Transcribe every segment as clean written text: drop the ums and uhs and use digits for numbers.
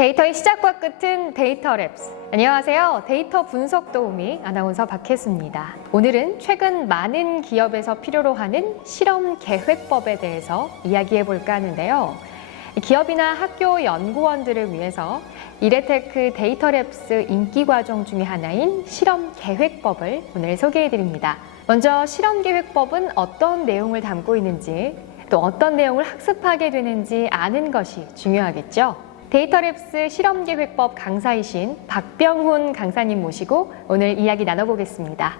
데이터의 시작과 끝은 데이터랩스. 안녕하세요. 데이터 분석 도우미 아나운서 박혜수입니다. 오늘은 최근 많은 기업에서 필요로 하는 실험 계획법에 대해서 이야기해 볼까 하는데요. 기업이나 학교 연구원들을 위해서 이레테크 데이터랩스 인기 과정 중에 하나인 실험 계획법을 오늘 소개해 드립니다. 먼저 실험 계획법은 어떤 내용을 담고 있는지, 또 어떤 내용을 학습하게 되는지 아는 것이 중요하겠죠. 데이터랩스 실험계획법 강사이신 박병훈 강사님 모시고 오늘 이야기 나눠보겠습니다.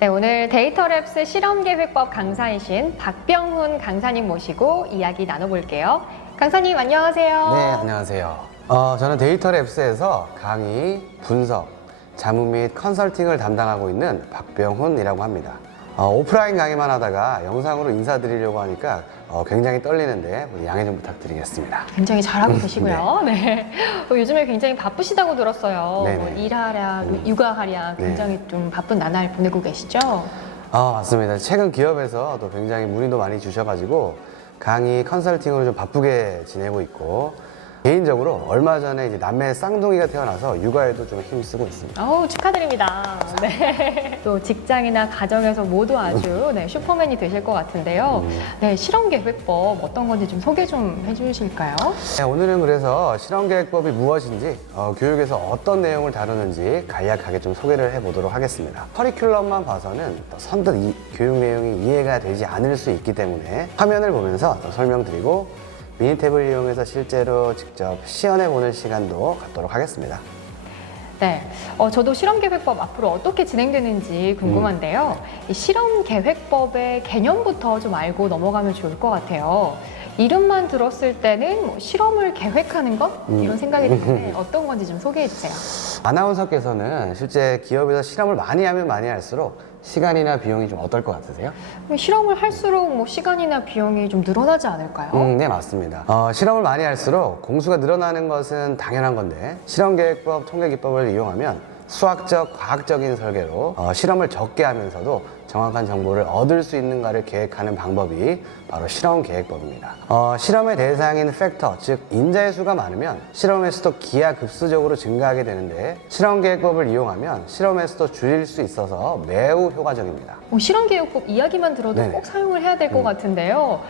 네, 오늘 데이터랩스 실험계획법 강사이신 박병훈 강사님 모시고 이야기 나눠볼게요. 강사님 안녕하세요. 네, 안녕하세요. 저는 데이터랩스에서 강의, 분석, 자문 및 컨설팅을 담당하고 있는 박병훈이라고 합니다. 오프라인 강의만 하다가 영상으로 인사드리려고 하니까 굉장히 떨리는데 양해 좀 부탁드리겠습니다. 굉장히 잘하고 계시고요. 네. 요즘에 굉장히 바쁘시다고 들었어요. 뭐 일하랴, 육아하랴 굉장히 좀 바쁜 나날 보내고 계시죠? 맞습니다. 최근 기업에서 또 굉장히 문의도 많이 주셔가지고 강의, 컨설팅으로 좀 바쁘게 지내고 있고, 개인적으로 얼마 전에 이제 남매 쌍둥이가 태어나서 육아에도 좀 힘쓰고 있습니다. 축하드립니다. 네. 또 직장이나 가정에서 모두 아주 슈퍼맨이 되실 것 같은데요. 네, 실험계획법 어떤 건지 좀 소개 좀 해주실까요? 네, 오늘은 그래서 실험계획법이 무엇인지, 교육에서 어떤 내용을 다루는지 간략하게 좀 소개를 해보도록 하겠습니다. 커리큘럼만 봐서는 선뜻 이 교육 내용이 이해가 되지 않을 수 있기 때문에 화면을 보면서 더 설명드리고 미니탭을 이용해서 실제로 직접 시연해보는 시간도 갖도록 하겠습니다. 네, 저도 실험계획법 앞으로 어떻게 진행되는지 궁금한데요. 이 실험계획법의 개념부터 좀 알고 넘어가면 좋을 것 같아요. 이름만 들었을 때는 뭐 실험을 계획하는 것? 이런 생각이 드는데 어떤 건지 좀 소개해 주세요. 아나운서께서는 실제 기업에서 실험을 많이 하면 많이 할수록 시간이나 비용이 좀 어떨 것 같으세요? 실험을 할수록 뭐 시간이나 비용이 좀 늘어나지 않을까요? 네, 맞습니다. 실험을 많이 할수록 공수가 늘어나는 것은 당연한 건데, 실험계획법, 통계기법을 이용하면 수학적, 과학적인 설계로 실험을 적게 하면서도 정확한 정보를 얻을 수 있는가를 계획하는 방법이 바로 실험계획법입니다. 실험의 대상인 팩터, 즉 인자의 수가 많으면 실험의 수도 기하급수적으로 증가하게 되는데, 실험계획법을 이용하면 실험의 수도 줄일 수 있어서 매우 효과적입니다. 실험계획법 이야기만 들어도 네네. 꼭 사용을 해야 될 것 같은데요.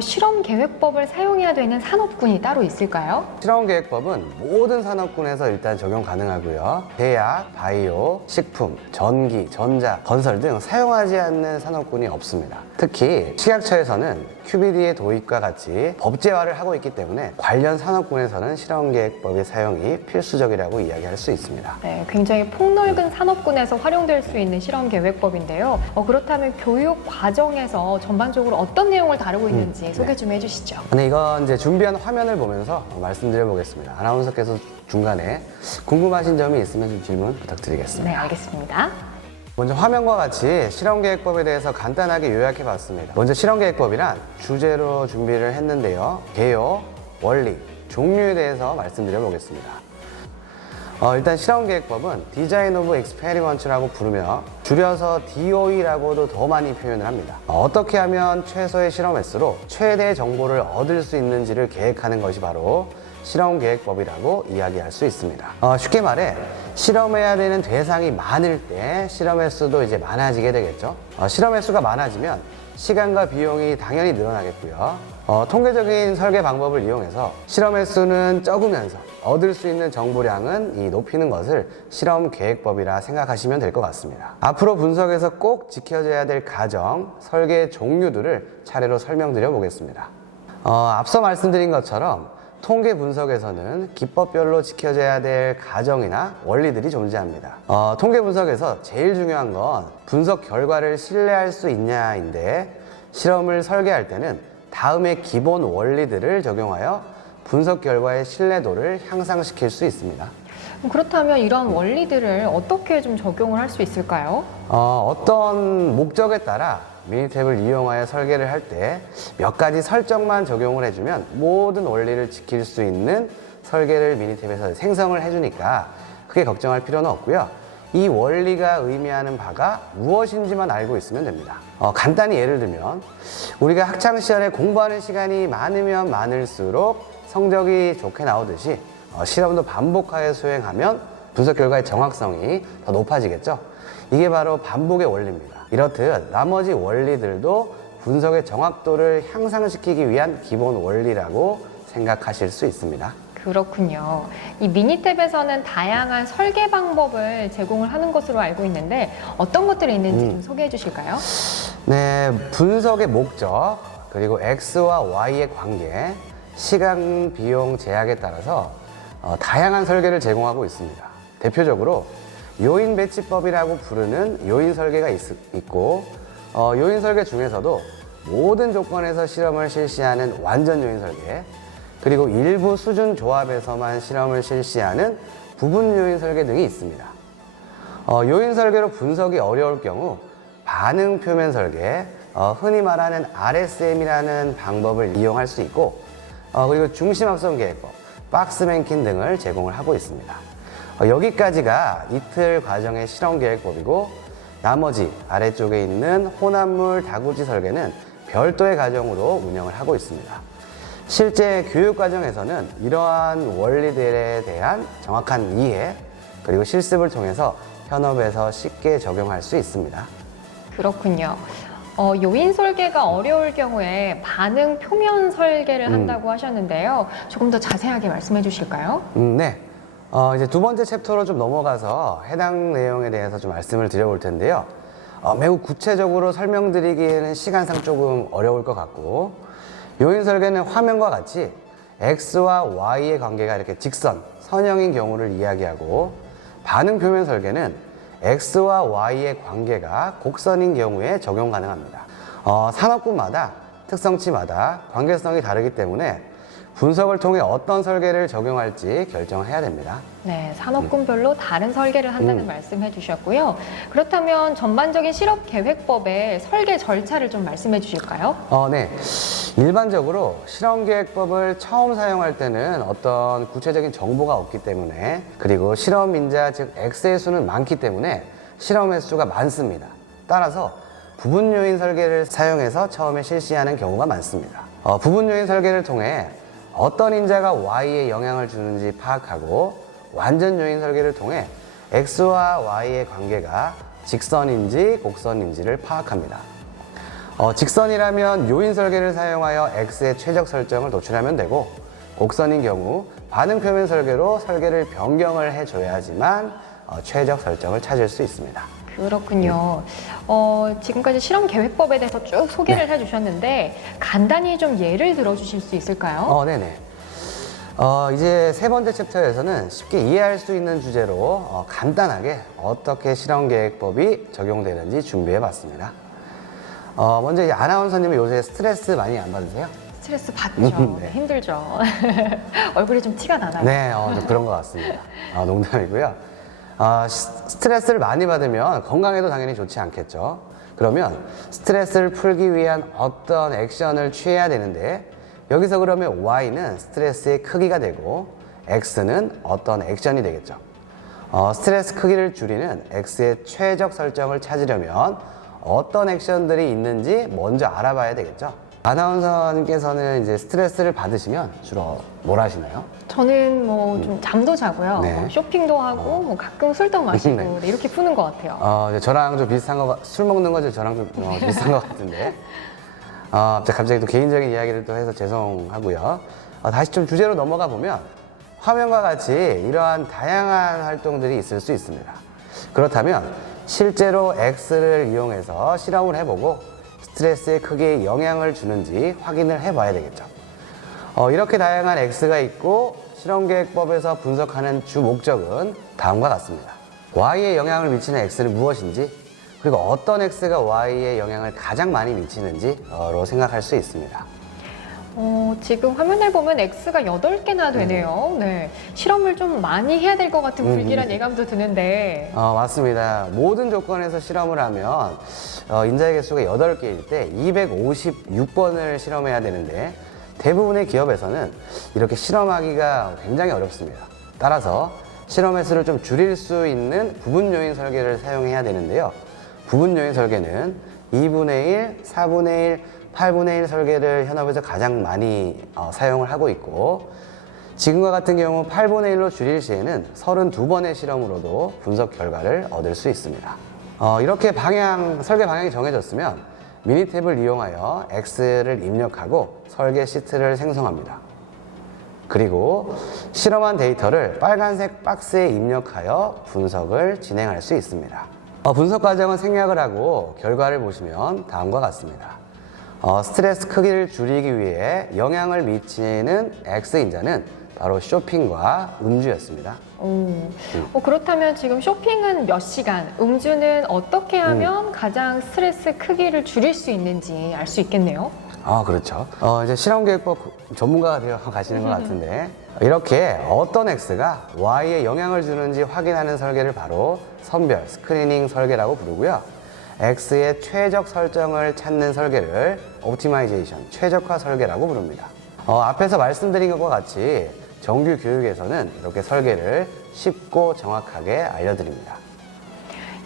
실험계획법을 사용해야 되는 산업군이 따로 있을까요? 실험계획법은 모든 산업군에서 일단 적용 가능하고요. 제약, 바이오, 식품, 전기, 전자, 건설 등 사용하지 않는 산업군이 없습니다. 특히 식약처에서는 QBD의 도입과 같이 법제화를 하고 있기 때문에 관련 산업군에서는 실험계획법의 사용이 필수적이라고 이야기할 수 있습니다. 네, 굉장히 폭넓은 산업군에서 활용될 수 있는 실험계획법인데요. 그렇다면 교육 과정에서 전반적으로 어떤 내용을 다루고 있는지 소개 좀 해주시죠. 네, 이건 이제 준비한 화면을 보면서 말씀드려 보겠습니다. 아나운서께서 중간에 궁금하신 점이 있으면 좀 질문 부탁드리겠습니다. 네, 알겠습니다. 먼저 화면과 같이 실험계획법에 대해서 간단하게 요약해 봤습니다. 먼저 실험계획법이란 주제로 준비를 했는데요. 개요, 원리, 종류에 대해서 말씀드려 보겠습니다. 일단 실험계획법은 디자인 오브 엑스페리먼트라고 부르며 줄여서 DOE라고도 더 많이 표현을 합니다. 어떻게 하면 최소의 실험 횟수로 최대의 정보를 얻을 수 있는지를 계획하는 것이 바로 실험계획법이라고 이야기할 수 있습니다. 쉽게 말해 실험해야 되는 대상이 많을 때 실험 횟수도 이제 많아지게 되겠죠. 실험 횟수가 많아지면 시간과 비용이 당연히 늘어나겠고요. 통계적인 설계 방법을 이용해서 실험 횟수는 적으면서 얻을 수 있는 정보량은 높이는 것을 실험계획법이라 생각하시면 될 것 같습니다. 앞으로 분석에서 꼭 지켜져야 될 가정, 설계 종류들을 차례로 설명드려 보겠습니다. 앞서 말씀드린 것처럼 통계 분석에서는 기법별로 지켜져야 될 가정이나 원리들이 존재합니다. 통계 분석에서 제일 중요한 건 분석 결과를 신뢰할 수 있냐인데, 실험을 설계할 때는 다음의 기본 원리들을 적용하여 분석 결과의 신뢰도를 향상시킬 수 있습니다. 그렇다면 이런 원리들을 어떻게 좀 적용을 할 수 있을까요? 어떤 목적에 따라 미니탭을 이용하여 설계를 할 때 몇 가지 설정만 적용을 해주면 모든 원리를 지킬 수 있는 설계를 미니탭에서 생성을 해주니까 크게 걱정할 필요는 없고요. 이 원리가 의미하는 바가 무엇인지만 알고 있으면 됩니다. 간단히 예를 들면 우리가 학창 시절에 공부하는 시간이 많으면 많을수록 성적이 좋게 나오듯이 실험도 반복하여 수행하면 분석 결과의 정확성이 더 높아지겠죠. 이게 바로 반복의 원리입니다. 이렇듯 나머지 원리들도 분석의 정확도를 향상시키기 위한 기본 원리라고 생각하실 수 있습니다. 그렇군요. 이 미니탭에서는 다양한 설계 방법을 제공을 하는 것으로 알고 있는데 어떤 것들이 있는지 좀 소개해 주실까요? 네, 분석의 목적, 그리고 X와 Y의 관계, 시간, 비용, 제약에 따라서 다양한 설계를 제공하고 있습니다. 대표적으로 요인 배치법이라고 부르는 요인 설계가 있고 요인 설계 중에서도 모든 조건에서 실험을 실시하는 완전 요인 설계, 그리고 일부 수준 조합에서만 실험을 실시하는 부분 요인 설계 등이 있습니다. 요인 설계로 분석이 어려울 경우 반응 표면 설계, 흔히 말하는 RSM이라는 방법을 이용할 수 있고, 그리고 중심 합성 계획법, 박스 맨킨 등을 제공을 하고 있습니다. 여기까지가 이틀 과정의 실험 계획법이고, 나머지 아래쪽에 있는 혼합물 다구지 설계는 별도의 과정으로 운영을 하고 있습니다. 실제 교육 과정에서는 이러한 원리들에 대한 정확한 이해, 그리고 실습을 통해서 현업에서 쉽게 적용할 수 있습니다. 그렇군요. 요인 설계가 어려울 경우에 반응 표면 설계를 한다고 하셨는데요. 조금 더 자세하게 말씀해 주실까요? 네. 이제 두 번째 챕터로 좀 넘어가서 해당 내용에 대해서 좀 말씀을 드려볼 텐데요. 매우 구체적으로 설명드리기에는 시간상 조금 어려울 것 같고, 요인 설계는 화면과 같이 X와 Y의 관계가 이렇게 직선, 선형인 경우를 이야기하고, 반응 표면 설계는 X와 Y의 관계가 곡선인 경우에 적용 가능합니다. 산업군마다 특성치마다 관계성이 다르기 때문에 분석을 통해 어떤 설계를 적용할지 결정을 해야 됩니다. 네, 산업군별로 다른 설계를 한다는 말씀해 주셨고요. 그렇다면 전반적인 실험 계획법의 설계 절차를 좀 말씀해 주실까요? 네. 일반적으로 실험 계획법을 처음 사용할 때는 어떤 구체적인 정보가 없기 때문에, 그리고 실험 인자 즉 X의 수는 많기 때문에 실험 횟수가 많습니다. 따라서 부분 요인 설계를 사용해서 처음에 실시하는 경우가 많습니다. 부분 요인 설계를 통해 어떤 인자가 Y에 영향을 주는지 파악하고, 완전 요인 설계를 통해 X와 Y의 관계가 직선인지 곡선인지를 파악합니다. 직선이라면 요인 설계를 사용하여 X의 최적 설정을 도출하면 되고, 곡선인 경우 반응 표면 설계로 설계를 변경을 해줘야지만 최적 설정을 찾을 수 있습니다. 그렇군요. 지금까지 실험 계획법에 대해서 쭉 소개를 해주셨는데 간단히 좀 예를 들어주실 수 있을까요? 네네. 이제 세 번째 챕터에서는 쉽게 이해할 수 있는 주제로 간단하게 어떻게 실험 계획법이 적용되는지 준비해 봤습니다. 먼저 이제 아나운서님은 요새 스트레스 많이 안 받으세요? 스트레스 받죠. 네. 힘들죠. 얼굴이 좀 티가 나나요? 네, 좀 그런 것 같습니다. 농담이고요. 스트레스를 많이 받으면 건강에도 당연히 좋지 않겠죠. 그러면 스트레스를 풀기 위한 어떤 액션을 취해야 되는데, 여기서 그러면 Y는 스트레스의 크기가 되고 X는 어떤 액션이 되겠죠. 스트레스 크기를 줄이는 X의 최적 설정을 찾으려면 어떤 액션들이 있는지 먼저 알아봐야 되겠죠. 아나운서님께서는 이제 스트레스를 받으시면 주로 뭘 하시나요? 저는 뭐 좀 잠도 자고요. 네. 뭐 쇼핑도 하고 뭐 가끔 술도 마시고 네. 네, 이렇게 푸는 것 같아요. 저랑 좀 비슷한 술 먹는 거 저랑 좀 비슷한 것 같은데. 갑자기 또 개인적인 이야기를 또 해서 죄송하고요. 다시 좀 주제로 넘어가 보면 화면과 같이 이러한 다양한 활동들이 있을 수 있습니다. 그렇다면 실제로 X를 이용해서 실험을 해보고 스트레스의 크기에 영향을 주는지 확인을 해봐야 되겠죠. 이렇게 다양한 X가 있고 실험계획법에서 분석하는 주 목적은 다음과 같습니다. Y에 영향을 미치는 X는 무엇인지, 그리고 어떤 X가 Y에 영향을 가장 많이 미치는지로 생각할 수 있습니다. 지금 화면을 보면 X가 8개나 되네요. 네. 실험을 좀 많이 해야 될 것 같은 불길한 예감도 드는데. 맞습니다. 모든 조건에서 실험을 하면 인자의 개수가 8개일 때 256번을 실험해야 되는데, 대부분의 기업에서는 이렇게 실험하기가 굉장히 어렵습니다. 따라서 실험 횟수를 좀 줄일 수 있는 부분 요인 설계를 사용해야 되는데요. 부분 요인 설계는 2분의 1, 4분의 1, 8분의 1 설계를 현업에서 가장 많이 사용을 하고 있고, 지금과 같은 경우 8분의 1로 줄일 시에는 32번의 실험으로도 분석 결과를 얻을 수 있습니다. 이렇게 설계 방향이 정해졌으면 미니탭을 이용하여 X를 입력하고 설계 시트를 생성합니다. 그리고 실험한 데이터를 빨간색 박스에 입력하여 분석을 진행할 수 있습니다. 분석 과정은 생략을 하고 결과를 보시면 다음과 같습니다. 스트레스 크기를 줄이기 위해 영향을 미치는 X인자는 바로 쇼핑과 음주였습니다. 그렇다면 지금 쇼핑은 몇 시간, 음주는 어떻게 하면 가장 스트레스 크기를 줄일 수 있는지 알 수 있겠네요. 그렇죠. 이제 실험계획법 전문가가 되어 가시는 것 같은데, 이렇게 어떤 X가 Y에 영향을 주는지 확인하는 설계를 바로 선별, 스크리닝 설계라고 부르고요. X의 최적 설정을 찾는 설계를 옵티마이제이션, 최적화 설계라고 부릅니다. 앞에서 말씀드린 것과 같이 정규 교육에서는 이렇게 설계를 쉽고 정확하게 알려드립니다.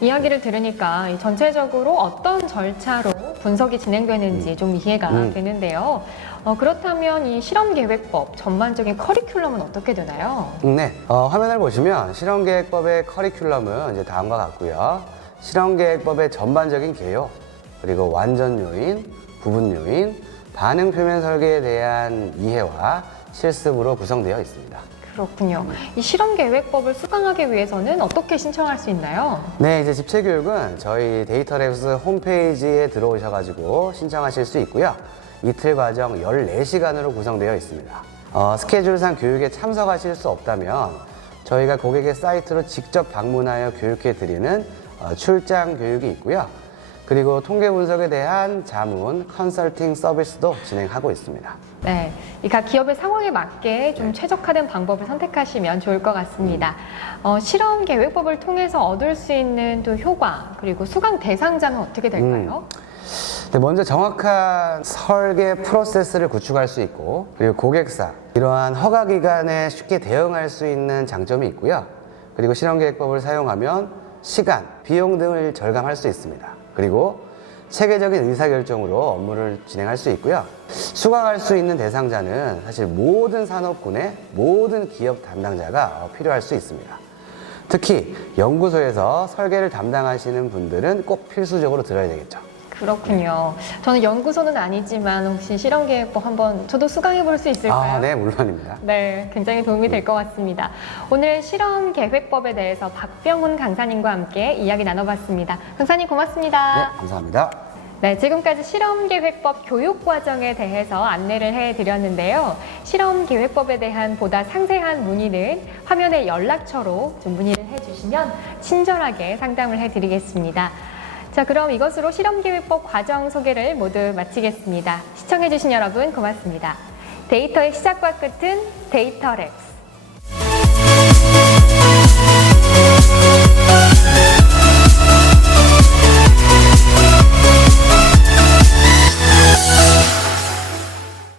이야기를 들으니까 전체적으로 어떤 절차로 분석이 진행되는지 좀 이해가 되는데요. 그렇다면 이 실험계획법 전반적인 커리큘럼은 어떻게 되나요? 네, 화면을 보시면 실험계획법의 커리큘럼은 이제 다음과 같고요. 실험계획법의 전반적인 개요, 그리고 완전 요인, 부분 요인, 반응 표면 설계에 대한 이해와 실습으로 구성되어 있습니다. 그렇군요. 이 실험계획법을 수강하기 위해서는 어떻게 신청할 수 있나요? 네, 이제 집체교육은 저희 데이터랩스 홈페이지에 들어오셔가지고 신청하실 수 있고요. 이틀 과정 14시간으로 구성되어 있습니다. 스케줄상 교육에 참석하실 수 없다면 저희가 고객의 사이트로 직접 방문하여 교육해 드리는 출장 교육이 있고요. 그리고 통계 분석에 대한 자문, 컨설팅 서비스도 진행하고 있습니다. 네, 이 각 기업의 상황에 맞게 좀 최적화된 방법을 선택하시면 좋을 것 같습니다. 실험 계획법을 통해서 얻을 수 있는 또 효과, 그리고 수강 대상자는 어떻게 될까요? 네, 먼저 정확한 설계 프로세스를 구축할 수 있고, 그리고 고객사, 이러한 허가 기간에 쉽게 대응할 수 있는 장점이 있고요. 그리고 실험계획법을 사용하면 시간, 비용 등을 절감할 수 있습니다. 그리고 체계적인 의사결정으로 업무를 진행할 수 있고요. 수강할 수 있는 대상자는 사실 모든 산업군의 모든 기업 담당자가 필요할 수 있습니다. 특히 연구소에서 설계를 담당하시는 분들은 꼭 필수적으로 들어야 되겠죠. 그렇군요. 저는 연구소는 아니지만 혹시 실험계획법 한번 저도 수강해 볼 수 있을까요? 네, 물론입니다. 네, 굉장히 도움이 될 것 같습니다. 오늘 실험계획법에 대해서 박병훈 강사님과 함께 이야기 나눠봤습니다. 강사님 고맙습니다. 네, 감사합니다. 네, 지금까지 실험계획법 교육과정에 대해서 안내를 해드렸는데요. 실험계획법에 대한 보다 상세한 문의는 화면의 연락처로 좀 문의를 해주시면 친절하게 상담을 해드리겠습니다. 자, 그럼 이것으로 실험계획법 과정 소개를 모두 마치겠습니다. 시청해주신 여러분 고맙습니다. 데이터의 시작과 끝은 데이터랩스.